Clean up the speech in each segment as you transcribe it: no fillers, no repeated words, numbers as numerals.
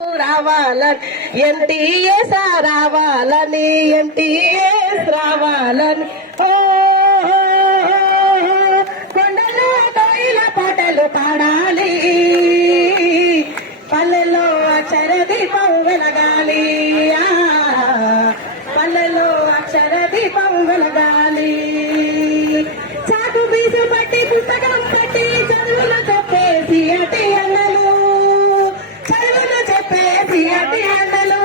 రావాలని ఎన్టీఎస్ రావాలని ఎన్టీఎస్ రావాలని ఓ కొండలో కోయిల పాటలు పాడాలి, పల్లెలో అక్షర దీపం వెలగాలి, పల్లెలో అక్షర దీపం వెలగాలి. చాటు బీసు పట్టి పుస్తకం పట్టి చదువులు చెప్పేసి అటి అన్నలు, చదువులు చెప్పేసి అటి అన్నలు,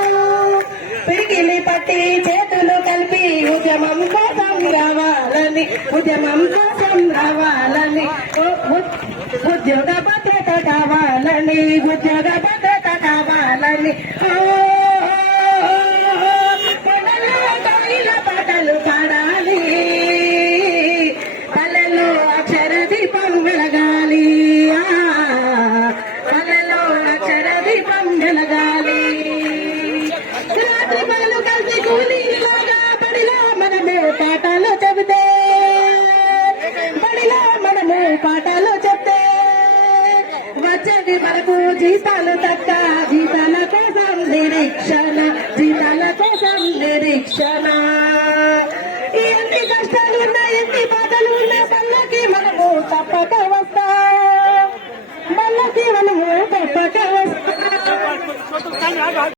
పిడికిలి పట్టి చేతులు కలిపి ఉద్యమం కోసం రావాలని, ఉద్యమం కోసం రావాలని, ఉద్యోగ భద్రత కావాలని, ఉద్యోగ భద్రత కావాలని. కొండలో కోయిల పాటలు పాడాలి, పల్లెలో అక్షర దీపం వెలగాలి, పల్లెలో అక్షర దీపం వెలగాలి. రాత్రి పగలు కలిసి కూలీలాగా బడిలో మనము పాఠాలు చెబితే, బడిలో మనము పాఠాలు చెప్తే వచ్చేది మనకు జీతాలు తక్క, జీతాల కోసం నిరీక్షణ, జీతాల కోసం నిరీక్షణ. ఎన్ని కష్టాలున్నా ఎన్ని బాధలు ఉన్నా పల్లకి మనము తప్పక వస్తాం, పల్లకి మనము తప్పక వస్తాం.